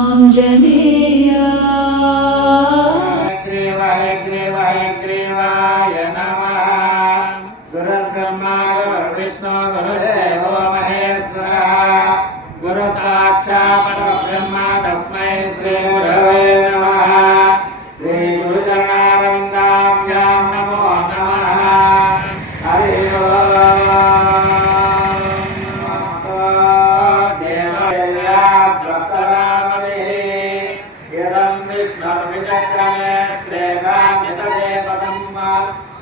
आञ्जनेय हयग्रीवाय नमः। गुरुर्ब्रह्मा गुरुर्विष्णु गुरुर्देवो महेश्वरः। गुरुसाक्षात् परब्रह्म तस्मै श्री गुरवे नमः। श्री गुरुचरणारविन्दाभ्यां नमो नमः। हरि ओम्।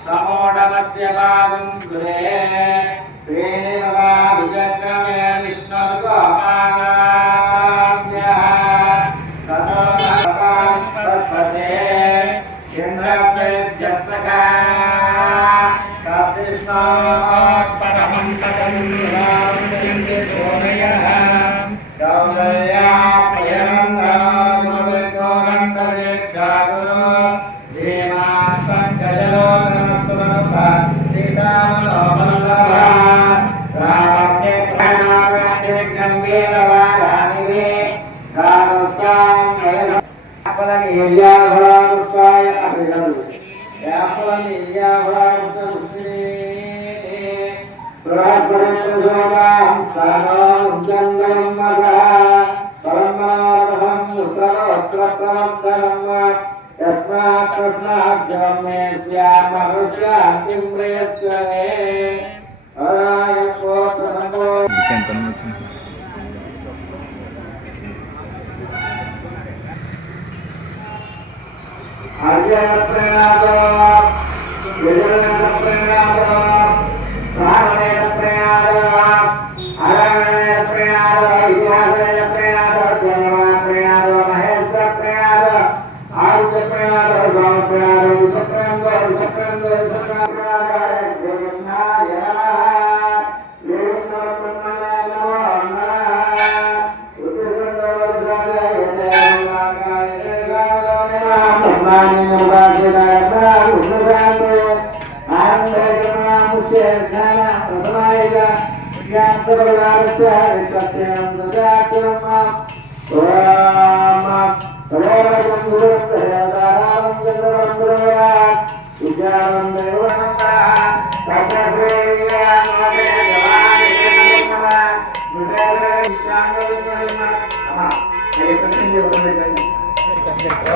समोडमस्य पादं सुरे त्रीणिमदा विचक्रमे विष्णुर्गोपानाभ्यः ततोऽहं तस्मसे इन्द्रस्वेज्यस्सखा तद्विष्णोः परमं पदं रामचन्द्र सोमयः गौरया प्रियं धर्मोदकोलं प्रदीक्षागुरु तस्मात् मे स्यामहस्यान्तिं प्रयस्ये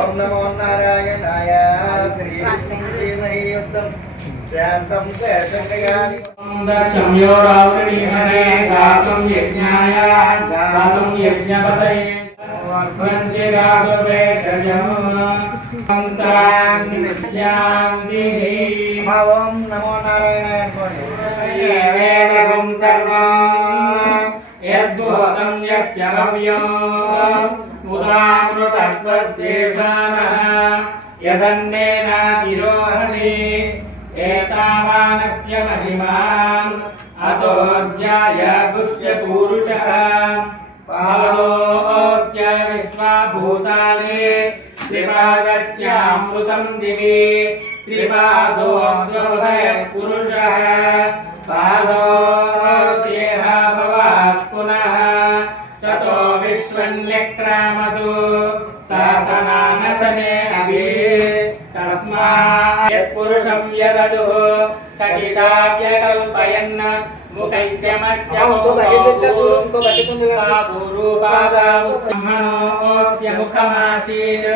ओम नमो नारायणाय श्री विष्णुदेवयुक्तं शान्तं शतकयामि दक्षम्यो रावणीमहे गातुं यज्ञाय गातुं यज्ञपतये पंचगातुवेषजम् संसांनिस्यां ओम नमो नारायणाय वेदगुं सर्वं यद्भूतं यस्य भव्यम् उदामृतत्वस्येषानः यदन्नेनातिरोहति एतावानस्य महिमान् अतोऽध्याय पुष्यपूरुषः पालोऽस्य विश्वाभूतानि त्रिपादस्यामृतं दिवि त्रिपादो पुरुषः पालोऽस्येह भवात् पुनः ततो विश्वन्यक्रामतु शासनानसने अभि तस्मात् यत्पुरुषं यददुः कथिताव्यकल्पयन् मुखैक्यमस्य बाहुरूपादामुस्संहनोऽस्य मुखमासीत्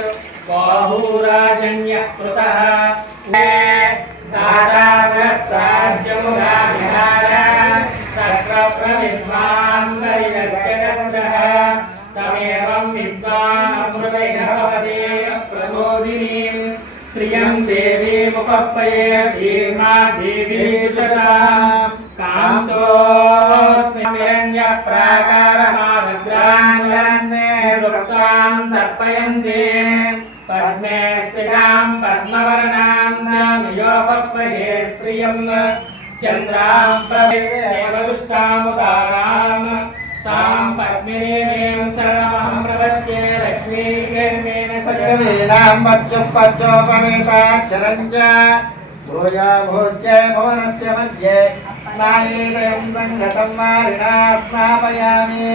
बाहुराजन्यः कृतः दातावस्ताद्यमुदाभिहार सक्रप्रविद्वान् वैरस्यदस्रः तमेवं विद्वान् अमृतैः भवते प्रबोधिनीं श्रियं देवी मुखपये सीमा देवी चतां कांसोऽस्म्यन्यः प्राकारमानग्रान्ने रुक्तां तर्पयन्ते पद्मे स्थितां पद्मवर्णां नियोपपये श्रियं चन्द्रां प्रवेदेवदुष्टामुदारां तां पद्मिनीं सर्वमहं प्रपद्ये लक्ष्मीर्मेण सकवेनां पच्चोपमेताक्षरं च भूया भोज्य भुवनस्य मध्ये स्नायेदं सङ्गतं मारिणा स्नापयामि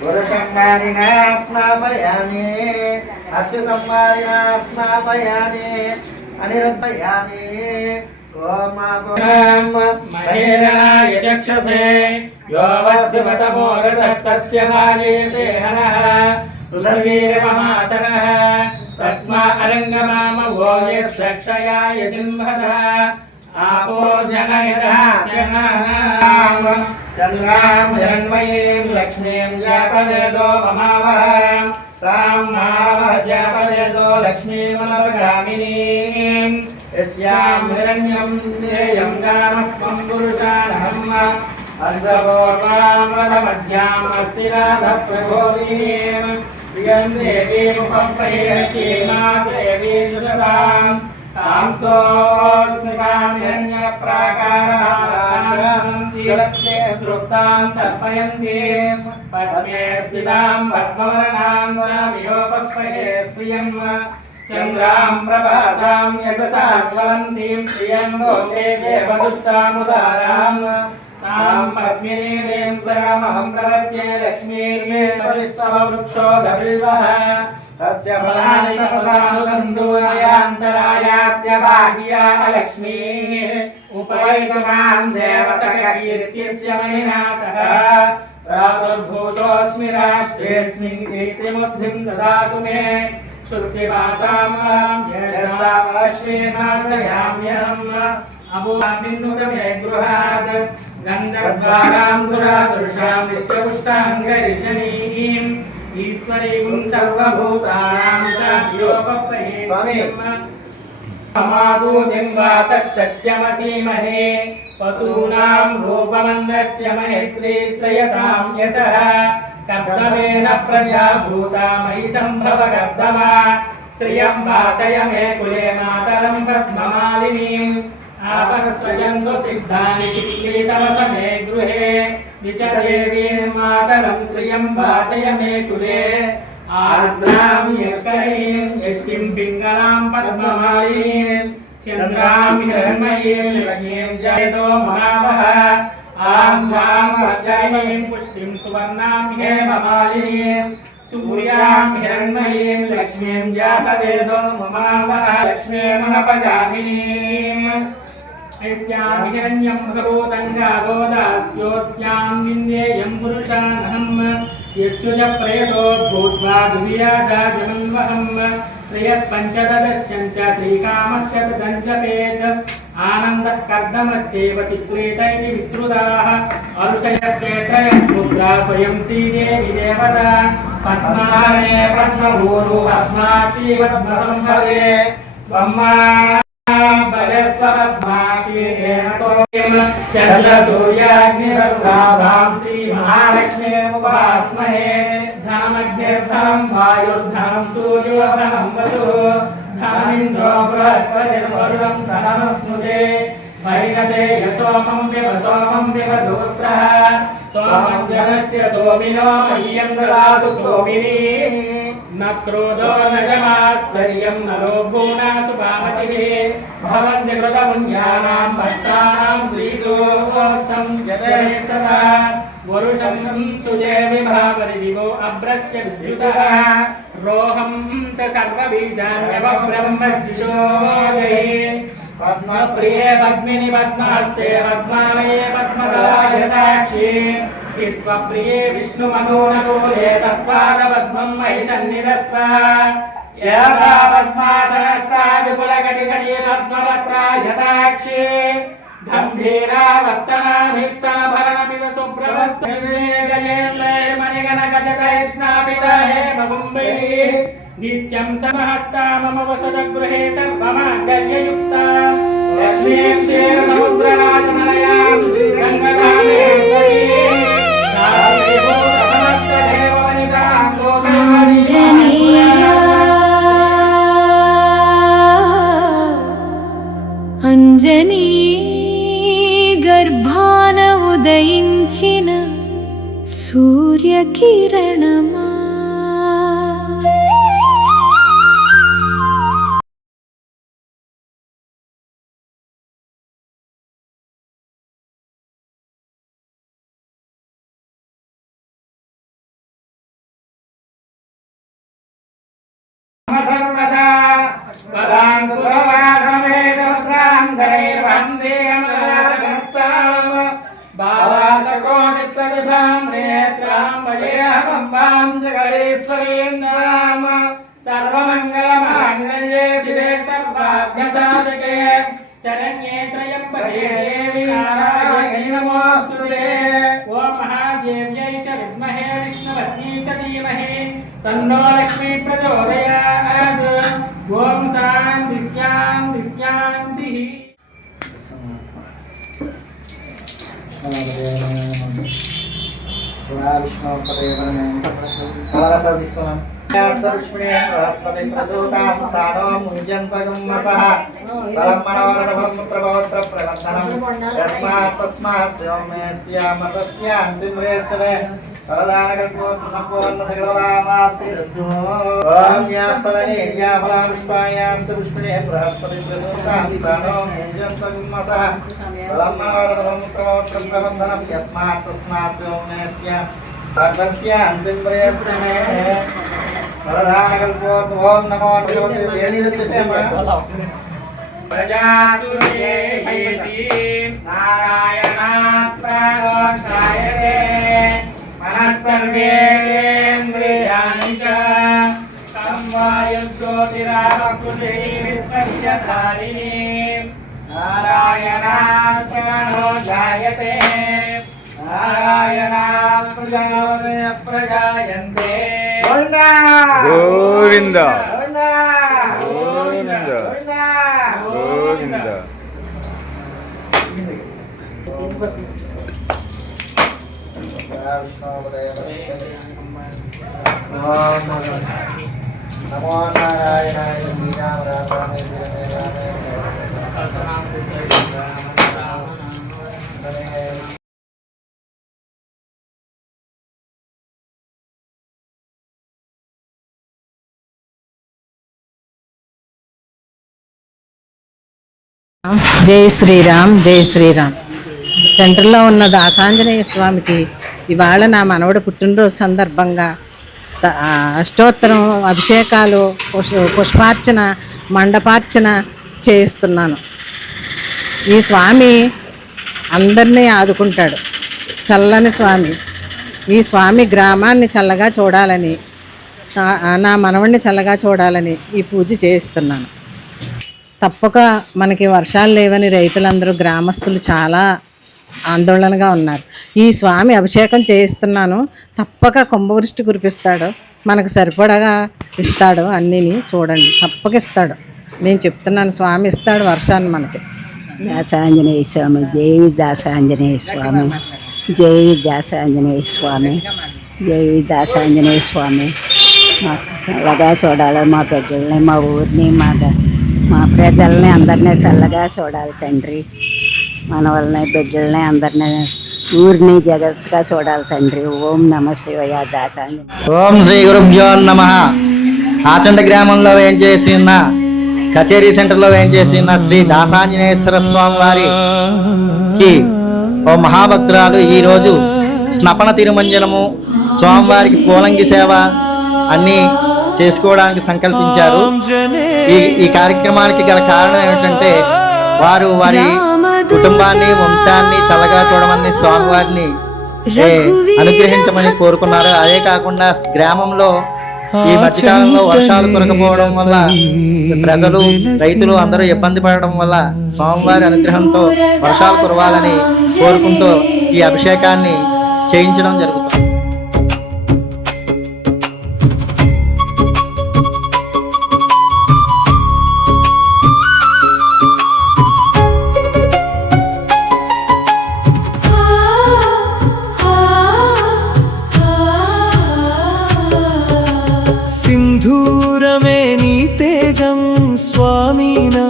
पुरुषं वारिणा स्नापयामि अच्युतं वारिणा स्नापयामि अनिरुद्धयामि ओम महेरणाय चक्षसे यो वस्वतमोरसस्तस्य भाजेते हनः सुधर्वीरमहातरः तस्मा अरङ्गमामवो यस्सक्षयाय जिह्वसः आपो जनयतः जनानाम् चन्द्रां हिरण्मयीं लक्ष्मीं जातवेदो ममावः तां महावः जातवेदो लक्ष्मीमनवगामिनीम् यस्यां हिरण्यं ध्येयं गामस्वं पुरुषाणहम् अर्धपूर्वामधमध्याम् अस्ति नाथः प्रबोधिनीम् प्रियं देवीमुपप्रयसीमा देवी जुषताम् तां सोऽस्मितां हिरण्यप्राकारां शीलत्ते तृप्तां तर्पयन्तीं पद्मे स्थितां पद्मवर्णां वियोपप्रये श्रियम् चन्द्रां प्रभासां यशसा ज्वलन्तीं श्रियं लोके देवदुष्टामुदारां तां पद्मिनीं शरणमहं प्रपद्ये लक्ष्मीर्मे परिस्तव वृक्षो गविल्वः तस्य फलानि तपसानुगन्धुयान्तरायास्य भाग्या लक्ष्मीः उपवैतमां देवसखकीर्त्यस्य मणिनाशः प्रादुर्भूतोऽस्मि राष्ट्रेऽस्मिन् कीर्तिमुद्धिं ददातु मे श्रुतिवासामलां ज्येष्ठां लक्ष्मीनाशयाम्यहम् अभुवान्निन्नुतमे गृहात् गन्धद्वारां दुरादृशां नित्यपुष्टाङ्गरिषणीम् ईश्वरीं सर्वभूतानां ममाभूतिं वासः सत्यमसीमहे पशूनां रूपमन्नस्य महेश्री श्रयतां यशः कर्दमेन प्रजा भूता मयि सम्भव कर्दमा श्रियं वासय मे कुले मातरं पद्ममालिनीम् आपः स्वयन्तु सिद्धानि चिक्लीतमस मे गृहे निचदेवीं मातरं श्रियं वासय मे कुले आर्द्रां यष्करीं यष्टिं पिङ्गलां पद्ममालिनीं चन्द्रां हिरण्मयीं लक्ष्मीं जयतो महावः आं वज्रमयीं पुष्टिं सुवर्णां हेममालिनीं सूर्यां हिरण्मयीं लक्ष्मीं जातवेदो ममावः लक्ष्मीमनपगामिनीम् यस्यां हिरण्यं भगवतं गावोदास्योऽस्यां विन्देयं पुरुषानहम् यस्य च प्रेतो भूत्वा दुर्यादाजमन्वहम् श्रियःपञ्चदशश्च श्रीकामश्च तदञ्जपेत् आनन्दः कर्दमश्चैव चित्रेत इति विश्रुताः अरुषयश्चैत्रयः मुद्रा स्वयं श्रीदेवी देवता पद्माने पद्मभूरु पद्माक्षी पद्मसम्भवे त्वम्मा चन्द्रसूर्याग्निरुद्राभां श्रीमहालक्ष्मीमुपास्महे धनमग्निर्धनं वायुर्धनं सूर्योधनं वसुः धनमिन्द्रो बृहस्पतिर्वरुणं धनमस्नुते वैनते यशोमं व्यवसोमं सोमं जनस्य सोमिनो मह्यं ददातु सोमिनी न क्रोधो न जमाश्चर्यं न लोभो न सुभामतिः भवन्ति कृतपुण्यानां भक्तानां श्रीसूक्तं जपे सदा वरुषं तु देवि भावरिदिवो अभ्रस्य विद्युतः रोहं च सर्वबीजान्यवब्रह्मज्जुषोजये पद्मप्रिये पद्मिनि पद्महस्ते पद्मालये पद्मदलायताक्षी विश्वप्रिये विष्णुमनोनुकूले तत्पादपद्मं मयि सन्निधस्व या सा पद्मासनस्था विपुलकटितटी पद्मपत्रायताक्षी गम्भीरा वर्तनाभिस्तनभरणपितशुभ्रवस्त्रे गजेन्द्रे मणिगणगजतैः स्नापिता हेमकुम्भैः नित्यं समहस्ता मम वसतगृहे सर्वमाङ्गल्ययुक्ता लक्ष्मीं क्षीरसमुद्रराजनलयां श्रीरङ्गधामेश्वरी समस्तदेववनितां అంజనీ గర్భాన ఉదయించిన సూర్యకిరణమా सर्वमङ्गलमाङ्गल्ये शिवे सर्वार्थसाधके शरण्ये त्र्यम्बके देवी नारायणि नमोऽस्तुते। ॐ महादेव्यै च विद्महे विष्णुपत्नी च धीमहि तन्नो लक्ष्मी प्रचोदयात्। ॐ शान्ति शान्ति शान्तिः। ओम नमो नारायणात्प्राणोत्थायते मनस्सर्वेन्द्रियाणि च तं वायुज्योतिरावकृतिः विश्वस्य धारिणी नारायणात्प्राणो जायते नारायणात् प्रजायन्ते गोविन्दा गोविंदा गोविन्दा गोविंदा नमो नारायणाय श्रीराम रामाय జై శ్రీరామ్ జై శ్రీరామ్. సెంటర్లో ఉన్న దాసాంజనేయ స్వామికి ఇవాళ నా మనవడు పుట్టినరోజు సందర్భంగా అష్టోత్తరం అభిషేకాలు పుష్పార్చన మండపార్చన చేయిస్తున్నాను. ఈ స్వామి అందరినీ ఆదుకుంటాడు, చల్లని స్వామి. ఈ స్వామి గ్రామాన్ని చల్లగా చూడాలని, నా మనవడిని చల్లగా చూడాలని ఈ పూజ చేయిస్తున్నాను. తప్పక మనకి వర్షాలు లేవని రైతులందరూ గ్రామస్తులు చాలా ఆందోళనగా ఉన్నారు. ఈ స్వామి అభిషేకం చేయిస్తున్నాను, తప్పక కుంభవృష్టి కురిపిస్తాడు, మనకు సరిపడగా ఇస్తాడు. అన్నీని చూడండి, తప్పక ఇస్తాడు. నేను చెప్తున్నాను, స్వామి ఇస్తాడు వర్షాన్ని మనకి. దాసాంజనేయ స్వామి జై దాసాంజనేయ స్వామి జై దాసాంజనేయ స్వామి జై దాసాంజనేయ స్వామి. మాకు చల్లగా చూడాలి, మా బిడ్డల్ని, మా ఊరిని, మా ప్రజల్ని అందరినీ చల్లగా చూడాలి తండ్రి. మన వాళ్ళని బిడ్డల్ని అందరినీ ఊరిని జాగ్రత్తగా చూడాలి తండ్రి. ఓం నమ శివయ దాసాంజనేయ. ఓం శ్రీ గురుభ్యో నమః. ఆచండ గ్రామంలో వేంచేసి ఉన్న కచేరీ సెంటర్లో వేంచేసి ఉన్న శ్రీ దాసాంజనేశ్వర స్వామి వారికి ఓ మహాభక్తురాలు ఈరోజు స్నపన తిరుమంజనము, స్వామివారికి పూలంగి సేవ అన్నీ చేసుకోవడానికి సంకల్పించారు. ఈ కార్యక్రమానికి గల కారణం ఏమిటంటే వారు వారి కుటుంబాన్ని, వంశాన్ని చల్లగా చూడమని స్వామివారిని అనుగ్రహించమని కోరుకున్నారు. అదే కాకుండా గ్రామంలో ఈ మధ్యకాలంలో వర్షాలు కురకపోవడం వల్ల ప్రజలు, రైతులు అందరూ ఇబ్బంది పడడం వల్ల స్వామివారి అనుగ్రహంతో వర్షాలు కురవాలని కోరుకుంటూ ఈ అభిషేకాన్ని చేయించడం జరుగుతుంది. సింధూరమే నీ తేజం స్వామి నా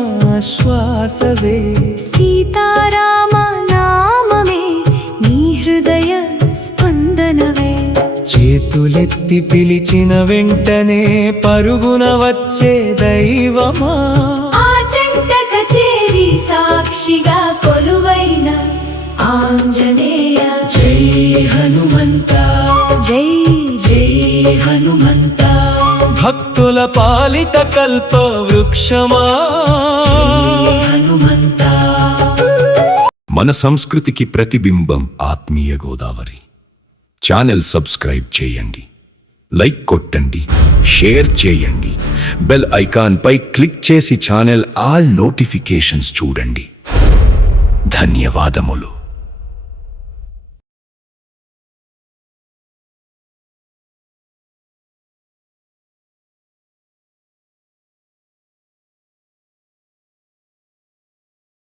శ్వాసవే, సీతారామ నామమే నీ హృదయ స్పందనవే. చేతులెత్తి పిలిచిన వెంటనే పరుగున వచ్చే దైవమా, ఆచంట కచేరి సాక్షిగా కొలువైన ఆంజనేయ. జై హనుమంత జై జై హనుమంత. భక్తుల పాలిత కల్ప వృక్షమా హనుమంత. మన సంస్కృతికి ప్రతిబింబం ఆత్మీయ గోదావరి. ఛానల్ సబ్స్క్రైబ్ చేయండి. లైక్ కొట్టండి, షేర్ చేయండి, బెల్ ఐకాన్ పై క్లిక్ చేసి ఛానల్ ఆల్ నోటిఫికేషన్స్ చూడండి. ధన్యవాదములు.